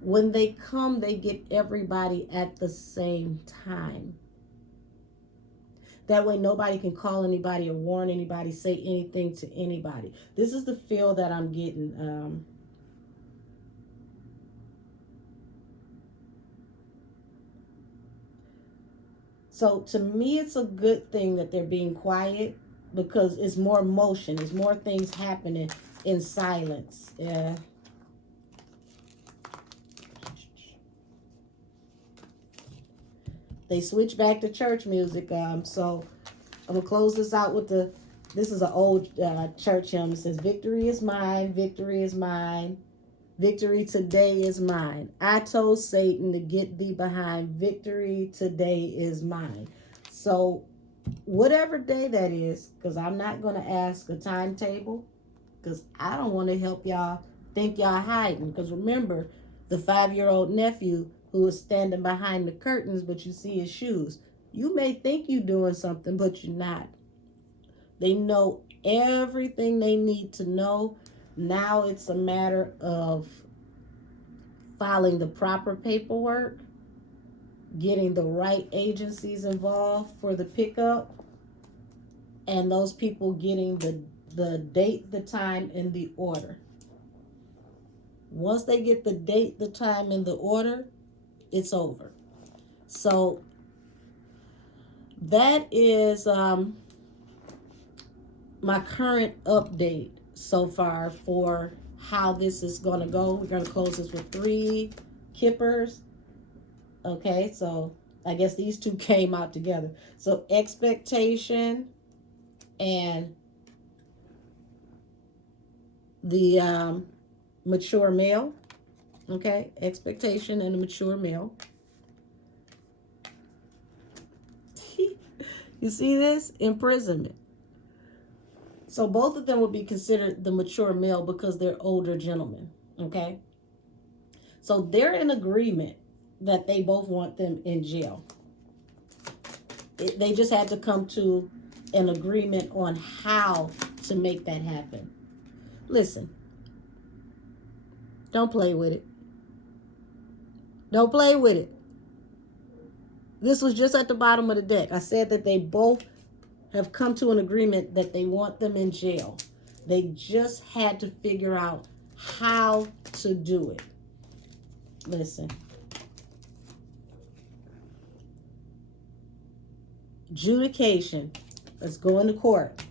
When they come, they get everybody at the same time. That way nobody can call anybody or warn anybody, say anything to anybody. This is the feel that I'm getting. So to me, it's a good thing that they're being quiet because it's more motion, it's more things happening in silence. Yeah. They switch back to church music. So I'm gonna close this out with this is an old church hymn. It says, "Victory is mine, victory is mine. Victory today is mine. I told Satan to get thee behind. Victory today is mine." So whatever day that is, because I'm not going to ask a timetable, because I don't want to help y'all think y'all hiding. Because remember, the 5-year-old nephew who is standing behind the curtains, but you see his shoes. You may think you're doing something, but you're not. They know everything they need to know. Now it's a matter of filing the proper paperwork, getting the right agencies involved for the pickup, and those people getting the date, the time, and the order. Once they get the date, the time, and the order, it's over. So that is my current update so far for how this is going to go. We're going to close this with 3 kippers. Okay, so I guess these two came out together. So expectation and the mature male. Okay, expectation and a mature male. You see this? Imprisonment. So both of them would be considered the mature male because they're older gentlemen. Okay, so they're in agreement that they both want them in jail. They just had to come to an agreement on how to make that happen. Listen, don't play with it. Don't play with it. This was just at the bottom of the deck. I said that they both have come to an agreement that they want them in jail. They just had to figure out how to do it. Listen. Adjudication. Let's go into court.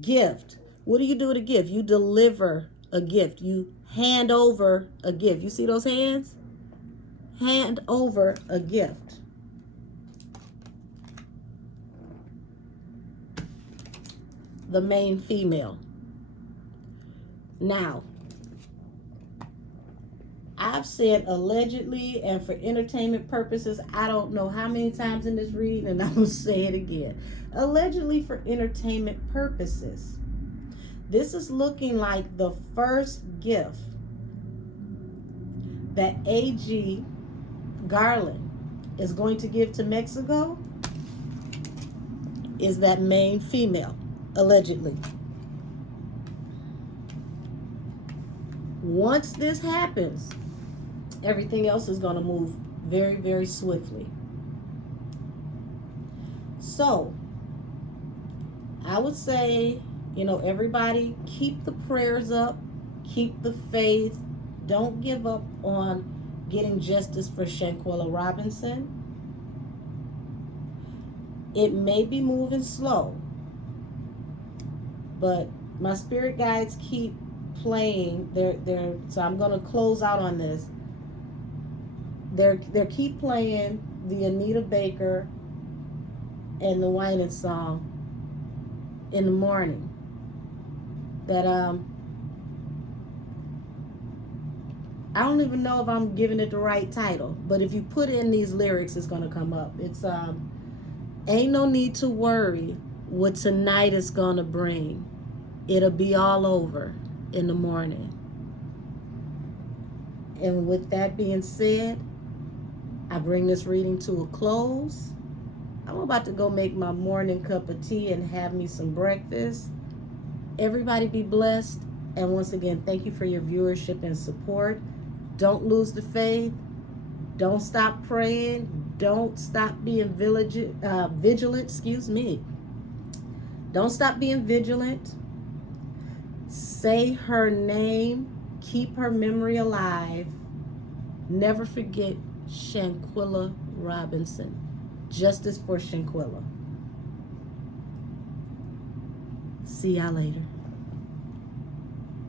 Gift. What do you do with a gift? You deliver a gift. You hand over a gift. You see those hands? Hand over a gift. The main female. Now, I've said allegedly and for entertainment purposes, I don't know how many times in this reading, and I'm going to say it again. Allegedly for entertainment purposes. This is looking like the first gift that AG Garland is going to give to Mexico is that main female, allegedly. Once this happens, everything else is going to move very, very swiftly. So, I would say, you know, everybody keep the prayers up, Keep the faith. Don't give up on getting justice for Shanquella Robinson. It may be moving slow, but my spirit guides keep playing. So I'm going to close out on this. They keep playing the Anita Baker and the Whining song in the morning. That I don't even know if I'm giving it the right title, but if you put in these lyrics, it's gonna come up. It's ain't no need to worry what tonight is gonna bring. It'll be all over in the morning. And with that being said, I bring this reading to a close. I'm about to go make my morning cup of tea and have me some breakfast. Everybody be blessed. And once again, thank you for your viewership and support. Don't lose the faith. Don't stop praying. Don't stop being vigilant. Excuse me. Don't stop being vigilant. Say her name. Keep her memory alive. Never forget Shanquella Robinson. Justice for Shanquella. See y'all later.